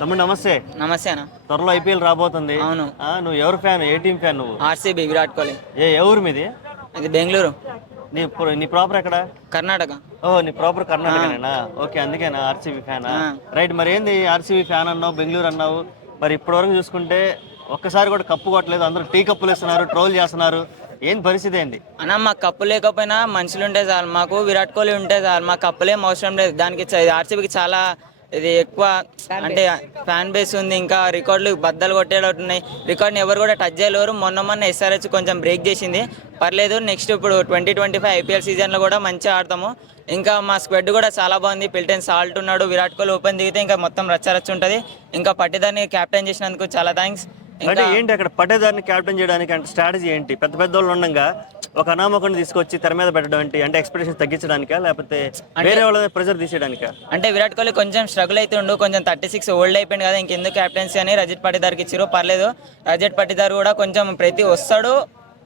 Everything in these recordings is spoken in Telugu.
తమ్ముడు నమస్తే. నమస్తే అన్న. త్వరలో ఐపీఎల్ రాబోతుంది. అవును. నువ్వు ఎవరు ఫ్యాన్? ఏ టీం ఫ్యాన్ నువ్వు? ఆర్సీబీ, విరాట్ కోహ్లీ. ఎవరు మీది? ఇది బెంగళూరు, నీ ప్రాపర్ ఎక్కడ? కర్ణాటక. ఓహో, నీ ప్రాపర్ కర్ణాటకనేనా? ఓకే, అందుకేనా ఆర్సీబీ ఫ్యానా? రైట్. మరి ఏంది ఆర్సీబీ ఫ్యాన్ అన్నావు, బెంగళూరు అన్నావు, మరి ఇప్పటివరకు చూసుకుంటే ఒక్కసారి కూడా కప్పు కొట్టలేదు. అందరూ టీ కప్పులు ఇస్తున్నారు, ట్రోల్ చేస్తున్నారు. ఏం పరిస్థితి ఏంది అన్న? మాకు కప్పు లేకపోయినా మనుషులు ఉంటే చాలు, మాకు విరాట్ కోహ్లీ ఉంటే చాలు, మాకు కప్పులేం అవసరం లేదు. దానికి ఆర్సీబీకి చాలా ఇది ఎక్కువ అంటే ఫ్యాన్ బేస్ ఉంది. ఇంకా రికార్డులు బద్దలు కొట్టేటట్టు ఉన్నాయి. రికార్డ్ని ఎవరు కూడా టచ్ చేయలేరు. మొన్న ఎస్ఆర్హెచ్ కొంచెం బ్రేక్ చేసింది, పర్లేదు. నెక్స్ట్ ఇప్పుడు 2025 ఐపీఎల్ సీజన్లో కూడా మంచిగా ఆడతాము. ఇంకా మా స్క్వాడ్ కూడా చాలా బాగుంది. పిల్టెన్ సాల్ట్ ఉన్నాడు, విరాట్ కోహ్లీ ఓపెన్ దిగితే ఇంకా మొత్తం రచ్చ ఉంటుంది. ఇంకా పట్టిదాన్ని క్యాప్టెన్ చేసినందుకు చాలా థ్యాంక్స్. అంటే ఏంటి అక్కడ పట్టేదాన్ని క్యాప్టెన్ చేయడానికి అంటే స్ట్రాటజీ ఏంటి? పెద్ద పెద్ద వాళ్ళు ఉండగా ఒక అనామకుని తీసుకొచ్చి తెర మీద పెట్టడం ఏంటి? అంటే ఎక్స్పెక్టేషన్ తగ్గించడానికా, లేకపోతే వేరే వాళ్ళ ప్రెజర్ తీసేయడానికా? అంటే విరాట్ కోహ్లీ కొంచెం స్ట్రగుల్ అయితే ఉండు, కొంచెం 36 ఓల్డ్ అయిపోయింది కదా, ఇంకెందుకు క్యాప్టెన్సీ అని రజత్ పాటీదార్కి ఇచ్చారు. పర్లేదు, రజత్ పాటీదార్ కూడా కొంచెం ప్రతి వస్తాడు,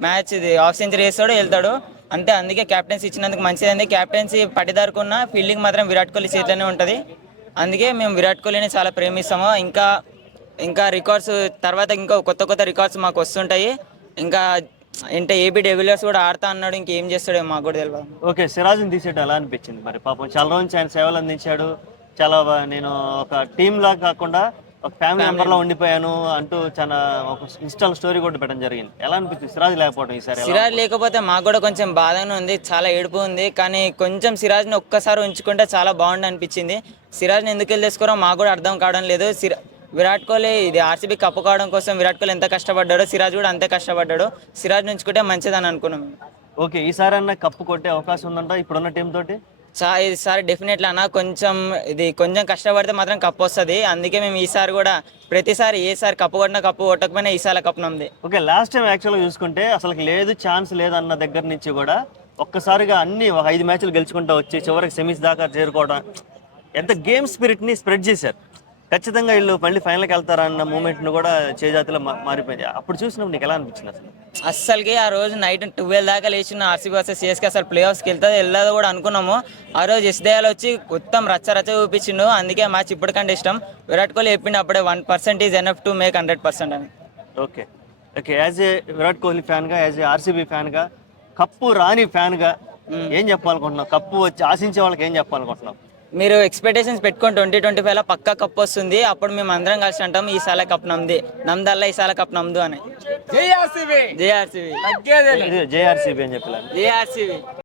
మ్యాచ్ ఇది హాఫ్ సెంచరీ వేస్తాడు, వెళ్తాడు అంతే. అందుకే క్యాప్టెన్సీ ఇచ్చినందుకు మంచిది. క్యాప్టెన్సీ పాటీదార్కు ఉన్న ఫీల్డింగ్ మాత్రం విరాట్ కోహ్లీ చేతిలోనే ఉంటుంది. అందుకే మేము విరాట్ కోహ్లీని చాలా ప్రేమిస్తాము. ఇంకా రికార్డ్స్ తర్వాత ఇంకా కొత్త రికార్డ్స్ మాకు వస్తుంటాయి. ఇంకా అంటే ఏబీ డెవిలియర్స్ కూడా ఆడతా అన్నాడు, ఇంకేం చేస్తాడో మాకు కూడా తెలియదు. ఓకే, సిరాజ్ని తీసేయడం ఎలా అనిపించింది? మరి పాపం చాలా రోజు ఆయన సేవలు అందించాడు. చాలా నేను ఒక టీమ్ లా కాకుండా ఒక ఫ్యామిలీ మెంబర్ లా ఉండిపోయాను అంటూ చాలా ఒక ఇన్స్టాల్ స్టోరీ కూడా పెట్టడం జరిగింది. ఎలా అనిపించింది సిరాజ్ లేకపోవడం ఈసారి? సిరాజ్ లేకపోతే మాకు కూడా కొంచెం బాధగానే ఉంది, చాలా ఏడుపు ఉంది. కానీ కొంచెం సిరాజ్ని ఒక్కసారి ఉంచుకుంటే చాలా బాగుండు అనిపించింది. సిరాజ్ని ఎందుకు వెళ్ళి తీసుకోవడం మాకు కూడా అర్థం కావడం లేదు. విరాట్ కోహ్లీ ఇది ఆర్సీబీ కప్పు కావడం కోసం విరాట్ కోహ్లీ ఎంత కష్టపడ్డాడో సిరాజ్ కూడా అంతే కష్టపడ్డాడు. సిరాజ్ నుంచుకుంటే మంచిదని అనుకున్నాం. ఓకే, ఈసారి అన్న కప్పు కొట్టే అవకాశం ఉందంట ఇప్పుడున్న టీం తోటి? ఈసారి డెఫినెట్లీ అన్న, కొంచెం కష్టపడితే మాత్రం కప్పు వస్తుంది. అందుకే మేము ఈసారి కూడా ప్రతిసారి ఏసారి కప్పు కొట్టినా కప్పు కొట్టకపోయినా ఈసారి కప్పు నమ్మది. ఓకే, లాస్ట్ టైం యాక్చువల్గా చూసుకుంటే అసలు లేదు, ఛాన్స్ లేదన్న దగ్గర నుంచి కూడా ఒక్కసారిగా అన్ని ఒక 5 మ్యాచ్లు గెలుచుకుంటూ వచ్చి చివరికి సెమీస్ దాకా చేరుకోవడం, ఎంత గేమ్ స్పిరిట్ని స్ప్రెడ్ చేశారు. ఖచ్చితంగా వీళ్ళు మళ్ళీ ఫైనల్కి వెళ్తారన్న మూమెంట్ను కూడా చేజాతిలో మారిపోయింది. అప్పుడు చూసినప్పుడు నీకు ఎలా అనిపించింది అసలు? అస్సలకి ఆ రోజు నైట్ 12 దాకా లేచిన ఆర్సీబీ వర్సెస్ సిఎస్కే అసలు ప్లే ఆఫ్స్కి వెళ్ళదో కూడా అనుకున్నాము. ఆ రోజు ఎస్డేయాలు వచ్చి మొత్తం రచ్చ చూపించిండు. అందుకే మ్యాచ్ ఇప్పటికంటే ఇష్టం. విరాట్ కోహ్లీ చెప్పిండు అప్పుడే 1% ఈజ్ ఎనఫ్ టు మేక్ 100% అని. Okay, as a Virat Kohli ఫ్యాన్గా, యాజ్ ఏ ఆర్సీబీ ఫ్యాన్గా, కప్పు రాని ఫ్యాన్గా ఏం చెప్పాలనుకుంటున్నావు? కప్పు వచ్చి ఆశించే వాళ్ళకి ఏం చెప్పాలనుకుంటున్నావు? మీరు ఎక్స్పెక్టేషన్స్ పెట్టుకొని 2025లో పక్కా కప్ వస్తుంది. అప్పుడు మేము అందరం కలిసి అంటాం ఈసారి కప్ నమ్దల్లా ఈసారి కప్ నమ్దు అని. జై ఆర్సీబీ అని చెప్పాలి. జై ఆర్సీబీ.